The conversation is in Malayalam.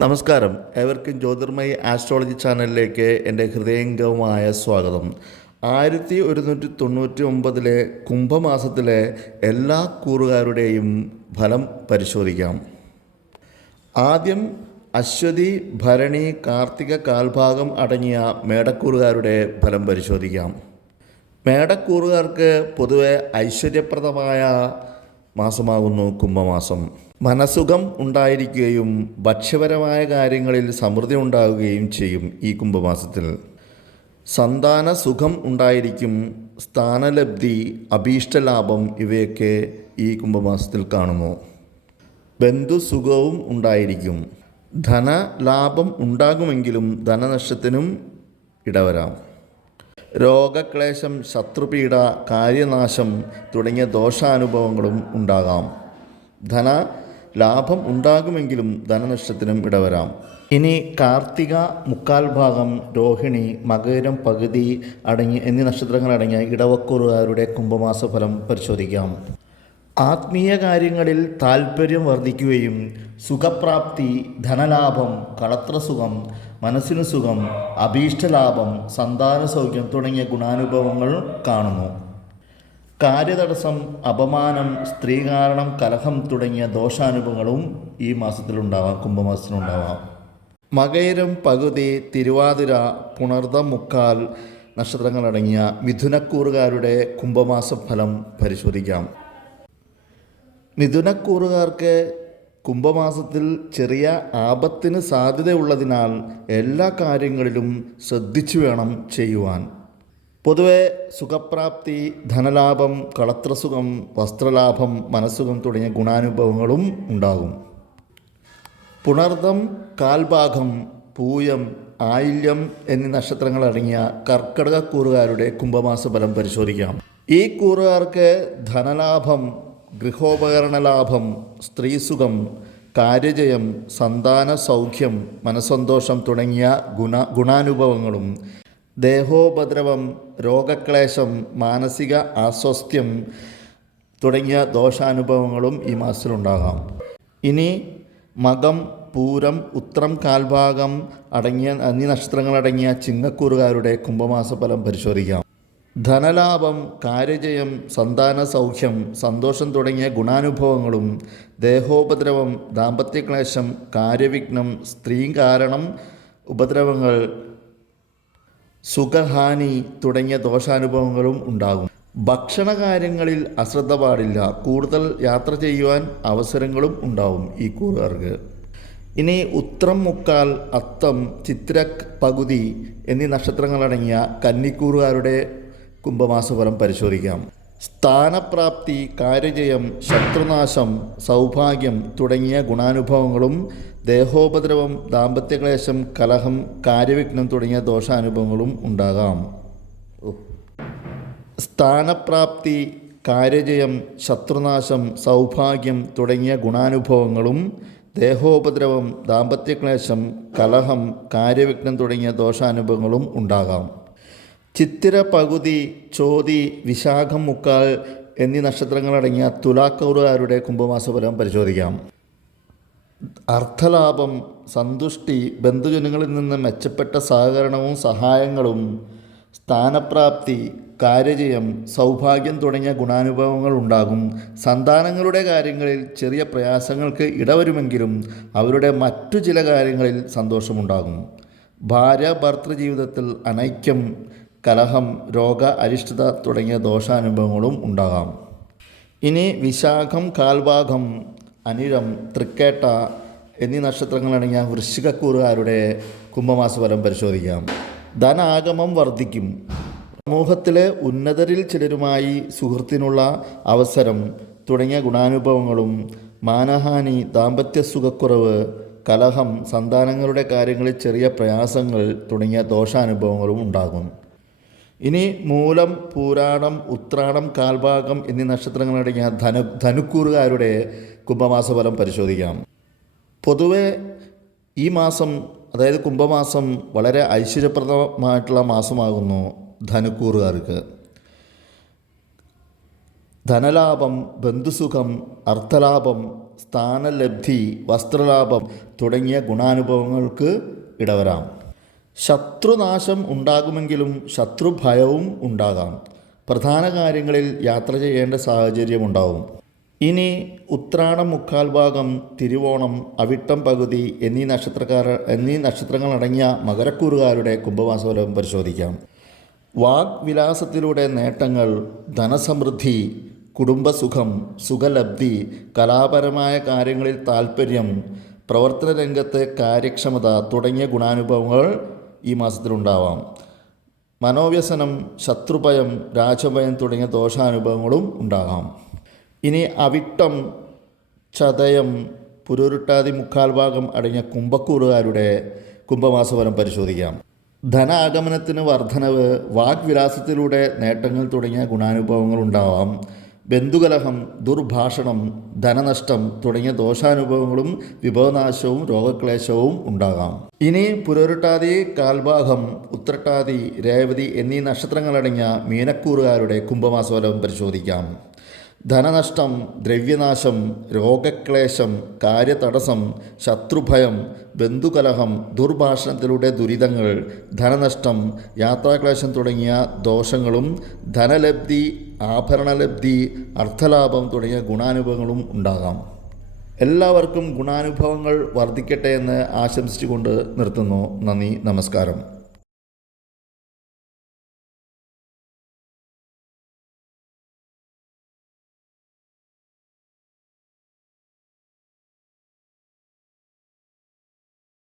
നമസ്കാരം. ഏവർക്കും ജ്യോതിർമയി ആസ്ട്രോളജി ചാനലിലേക്ക് എന്റെ ഹൃദയംഗമായ സ്വാഗതം. ആയിരത്തി ഒരുന്നൂറ്റി തൊണ്ണൂറ്റി ഒമ്പതിലെ കുംഭമാസത്തിലെ എല്ലാ കൂറുകാരുടെയും ഫലം പരിശോധിക്കാം. ആദ്യം അശ്വതി ഭരണി കാർത്തിക കാൽഭാഗം അടങ്ങിയ മേടക്കൂറുകാരുടെ ഫലം പരിശോധിക്കാം. മേടക്കൂറുകാർക്ക് പൊതുവെ ഐശ്വര്യപ്രദമായ മാസമാകുന്നു കുംഭമാസം. മനസുഖം ഉണ്ടായിരിക്കുകയും ഭക്ഷ്യപരമായ കാര്യങ്ങളിൽ സമൃദ്ധി ഉണ്ടാകുകയും ചെയ്യും ഈ കുംഭമാസത്തിൽ. സന്താന സുഖം ഉണ്ടായിരിക്കും സ്ഥാനലബ്ധി അഭീഷ്ടലാഭം ഇവയൊക്കെ ഈ കുംഭമാസത്തിൽ കാണുന്നു. ബന്ധുസുഖവും ഉണ്ടായിരിക്കും. ധനലാഭം ഉണ്ടാകുമെങ്കിലും ധനനഷ്ടത്തിനും ഇടവരാം. രോഗക്ലേശം ശത്രുപീഡ കാര്യനാശം തുടങ്ങിയ ദോഷാനുഭവങ്ങളും ഉണ്ടാകാം. ധന ലാഭം ഉണ്ടാകുമെങ്കിലും ധനനഷ്ടത്തിനും ഇടവരാം. ഇനി കാർത്തിക മുക്കാൽ ഭാഗം രോഹിണി മകരം പകുതി അടങ്ങി എന്നീ നക്ഷത്രങ്ങൾ അടങ്ങിയ ഇടവക്കൂറുകാരുടെ കുംഭമാസ ഫലം പരിശോധിക്കാം. ആത്മീയ കാര്യങ്ങളിൽ താൽപ്പര്യം വർദ്ധിക്കുകയും സുഖപ്രാപ്തി ധനലാഭം കളത്രസുഖം മനസ്സിന് സുഖം അഭീഷ്ടലാഭം സന്താന സൗഖ്യം തുടങ്ങിയ ഗുണാനുഭവങ്ങൾ കാണുന്നു. കാര്യതടസ്സം അപമാനം സ്ത്രീ കാരണം കലഹം തുടങ്ങിയ ദോഷാനുഭവങ്ങളും ഈ മാസത്തിലുണ്ടാവാം കുംഭമാസത്തിലുണ്ടാവാം. മകയിരം പകുതി തിരുവാതിര പുണർദം മുക്കാൽ നക്ഷത്രങ്ങളടങ്ങിയ മിഥുനക്കൂറുകാരുടെ കുംഭമാസ ഫലം പരിശോധിക്കാം. മിഥുനക്കൂറുകാർക്ക് കുംഭമാസത്തിൽ ചെറിയ ആപത്തിന് സാധ്യതയുള്ളതിനാൽ എല്ലാ കാര്യങ്ങളിലും ശ്രദ്ധിച്ചു വേണം ചെയ്യുവാൻ. പൊതുവെ സുഖപ്രാപ്തി ധനലാഭം കളത്രസുഖം വസ്ത്രലാഭം മനസ്സുഖം തുടങ്ങിയ ഗുണാനുഭവങ്ങളും ഉണ്ടാകും. പുണർദം കാൽഭാഗം പൂയം ആയില്യം എന്നീ നക്ഷത്രങ്ങൾ അടങ്ങിയ കർക്കടക കൂറുകാരുടെ കുംഭമാസ ഫലം പരിശോധിക്കാം. ഈ കൂറുകാർക്ക് ധനലാഭം ഗൃഹോപകരണ ലാഭം സ്ത്രീസുഖം കാര്യജയം സന്താന സൗഖ്യം മനസ്സന്തോഷം തുടങ്ങിയ ഗുണ ഗുണാനുഭവങ്ങളും ദേഹോപദ്രവം രോഗക്ലേശം മാനസിക അസ്വസ്ഥ്യം തുടങ്ങിയ ദോഷാനുഭവങ്ങളും ഈ മാസത്തിലുണ്ടാകാം. ഇനി മകം പൂരം ഉത്രം കാൽഭാഗം അടങ്ങിയ എന്നീ നക്ഷത്രങ്ങളടങ്ങിയ ചിങ്ങക്കൂറുകാരുടെ കുംഭമാസ ഫലം പരിശോധിക്കാം. ധനലാഭം കാര്യജയം സന്താന സൗഖ്യം സന്തോഷം തുടങ്ങിയ ഗുണാനുഭവങ്ങളും ദേഹോപദ്രവം ദാമ്പത്യക്ലേശം കാര്യവിഘ്നം സ്ത്രീ കാരണം ഉപദ്രവങ്ങൾ സുഖഹാനി തുടങ്ങിയ ദോഷാനുഭവങ്ങളും ഉണ്ടാകും. ഭക്ഷണകാര്യങ്ങളിൽ അശ്രദ്ധ പാടില്ല. കൂടുതൽ യാത്ര ചെയ്യുവാൻ അവസരങ്ങളും ഉണ്ടാവും ഈ കൂറുകാർക്ക്. ഇനി ഉത്രം മുക്കാൽ അത്തം ചിത്രക് പകുതി എന്നീ നക്ഷത്രങ്ങളടങ്ങിയ കന്നിക്കൂറുകാരുടെ കുംഭമാസഫലം പരിശോധിക്കാം. സ്ഥാനപ്രാപ്തി കാര്യജയം ശത്രുനാശം സൗഭാഗ്യം തുടങ്ങിയ ഗുണാനുഭവങ്ങളും ദേഹോപദ്രവം ദാമ്പത്യക്ലേശം കലഹം കാര്യവിഘ്നം തുടങ്ങിയ ദോഷാനുഭവങ്ങളും ഉണ്ടാകാം. സ്ഥാനപ്രാപ്തി കാര്യജയം ശത്രുനാശം സൗഭാഗ്യം തുടങ്ങിയ ഗുണാനുഭവങ്ങളും ദേഹോപദ്രവം ദാമ്പത്യക്ലേശം കലഹം കാര്യവിഘ്നം തുടങ്ങിയ ദോഷാനുഭവങ്ങളും ഉണ്ടാകാം. ചിത്തിര പകുതി ചോതി വിശാഖം മുക്കാൽ എന്നീ നക്ഷത്രങ്ങളടങ്ങിയ തുലാക്കൗറുകാരുടെ കുംഭമാസഫലം പരിശോധിക്കാം. അർത്ഥലാഭം സന്തുഷ്ടി ബന്ധുജനങ്ങളിൽ നിന്ന് മെച്ചപ്പെട്ട സഹകരണവും സഹായങ്ങളും സ്ഥാനപ്രാപ്തി കാര്യജയം സൗഭാഗ്യം തുടങ്ങിയ ഗുണാനുഭവങ്ങൾ ഉണ്ടാകും. സന്താനങ്ങളുടെ കാര്യങ്ങളിൽ ചെറിയ പ്രയാസങ്ങൾക്ക് ഇടവരുമെങ്കിലും അവരുടെ മറ്റു ചില കാര്യങ്ങളിൽ സന്തോഷമുണ്ടാകും. ഭാര്യ ഭർത്തൃ ജീവിതത്തിൽ അനൈക്യം കലഹം രോഗ അരിഷ്ടത തുടങ്ങിയ ദോഷാനുഭവങ്ങളും ഉണ്ടാകാം. ഇനി വിശാഖം കാൽഭാഗം അനിഴം തൃക്കേട്ട എന്നീ നക്ഷത്രങ്ങളടങ്ങിയ വൃശ്ചികക്കൂറുകാരുടെ കുംഭമാസഫലം പരിശോധിക്കാം. ധനാഗമം വർദ്ധിക്കും. സമൂഹത്തിലെ ഉന്നതരിൽ ചിലരുമായി സുഹൃത്തിനുള്ള അവസരം തുടങ്ങിയ ഗുണാനുഭവങ്ങളും മാനഹാനി ദാമ്പത്യ സുഖക്കുറവ് കലഹം സന്താനങ്ങളുടെ കാര്യങ്ങളിൽ ചെറിയ പ്രയാസങ്ങൾ തുടങ്ങിയ ദോഷാനുഭവങ്ങളും ഉണ്ടാകും. ഇനി മൂലം പൂരാടം ഉത്രാടം കാൽഭാഗം എന്നീ നക്ഷത്രങ്ങളടങ്ങിയ ധനു ധനുക്കൂറുകാരുടെ കുംഭമാസഫലം പരിശോധിക്കാം. പൊതുവെ ഈ മാസം അതായത് കുംഭമാസം വളരെ ഐശ്വര്യപ്രദമായിട്ടുള്ള മാസമാകുന്നു ധനുക്കൂറുകാർക്ക്. ധനലാഭം ബന്ധുസുഖം അർത്ഥലാഭം സ്ഥാനലബ്ധി വസ്ത്രലാഭം തുടങ്ങിയ ഗുണാനുഭവങ്ങൾക്ക് ഇടവരാം. ശത്രുനാശം ഉണ്ടാകുമെങ്കിലും ശത്രുഭയവും ഉണ്ടാകാം. പ്രധാന കാര്യങ്ങളിൽ യാത്ര ചെയ്യേണ്ട സാഹചര്യമുണ്ടാവും. ഇനി ഉത്രാടം മുക്കാൽ ഭാഗം തിരുവോണം അവിട്ടം പകുതി എന്നീ നക്ഷത്രക്കാർ എന്നീ നക്ഷത്രങ്ങളടങ്ങിയ മകരക്കൂറുകാരുടെ കുംഭമാസഫലം പരിശോധിക്കാം. വാഗ്വിലാസത്തിലൂടെ നേട്ടങ്ങൾ ധനസമൃദ്ധി കുടുംബസുഖം സുഖലബ്ധി കലാപരമായ കാര്യങ്ങളിൽ താൽപ്പര്യം പ്രവർത്തന രംഗത്ത് കാര്യക്ഷമത തുടങ്ങിയ ഗുണാനുഭവങ്ങൾ ഈ മാസത്തിലുണ്ടാവാം. മനോവ്യസനം ശത്രുഭയം രാജഭയം തുടങ്ങിയ ദോഷാനുഭവങ്ങളും ഉണ്ടാകാം. ഇനി അവിട്ടം ചതയം പുരുരുട്ടാതി മുക്കാൽ ഭാഗം അടങ്ങിയ കുംഭക്കൂറുകാരുടെ കുംഭമാസഫലം പരിശോധിക്കാം. ധനാഗമനത്തിന് വർധനവ് വാഗ്വിലാസത്തിലൂടെ നേട്ടങ്ങൾ തുടങ്ങിയ ഗുണാനുഭവങ്ങൾ ഉണ്ടാവാം. ബന്ധുകലഹം ദുർഭാഷണം ധനനഷ്ടം തുടങ്ങിയ ദോഷാനുഭവങ്ങളും വിഭവനാശവും രോഗക്ലേശവും ഉണ്ടാകാം. ഇനി പുരരുട്ടാതി കാൽഭാഗം ഉത്രട്ടാതി രേവതി എന്നീ നക്ഷത്രങ്ങളടങ്ങിയ മീനക്കൂറുകാരുടെ കുംഭമാസഫലം പരിശോധിക്കാം. ധനനഷ്ടം ദ്രവ്യനാശം രോഗക്ലേശം കാര്യതടസ്സം ശത്രുഭയം ബന്ധുകലഹം ദുർഭാഷണത്തിലൂടെ ദുരിതങ്ങൾ ധനനഷ്ടം യാത്രാക്ലേശം തുടങ്ങിയ ദോഷങ്ങളും ധനലബ്ധി ആഭരണലബ്ധി അർത്ഥലാഭം തുടങ്ങിയ ഗുണാനുഭവങ്ങളും ഉണ്ടാകാം. എല്ലാവർക്കും ഗുണാനുഭവങ്ങൾ വർദ്ധിക്കട്ടെ എന്ന് ആശംസിച്ചുകൊണ്ട് നിർത്തുന്നു. നന്ദി നമസ്കാരം.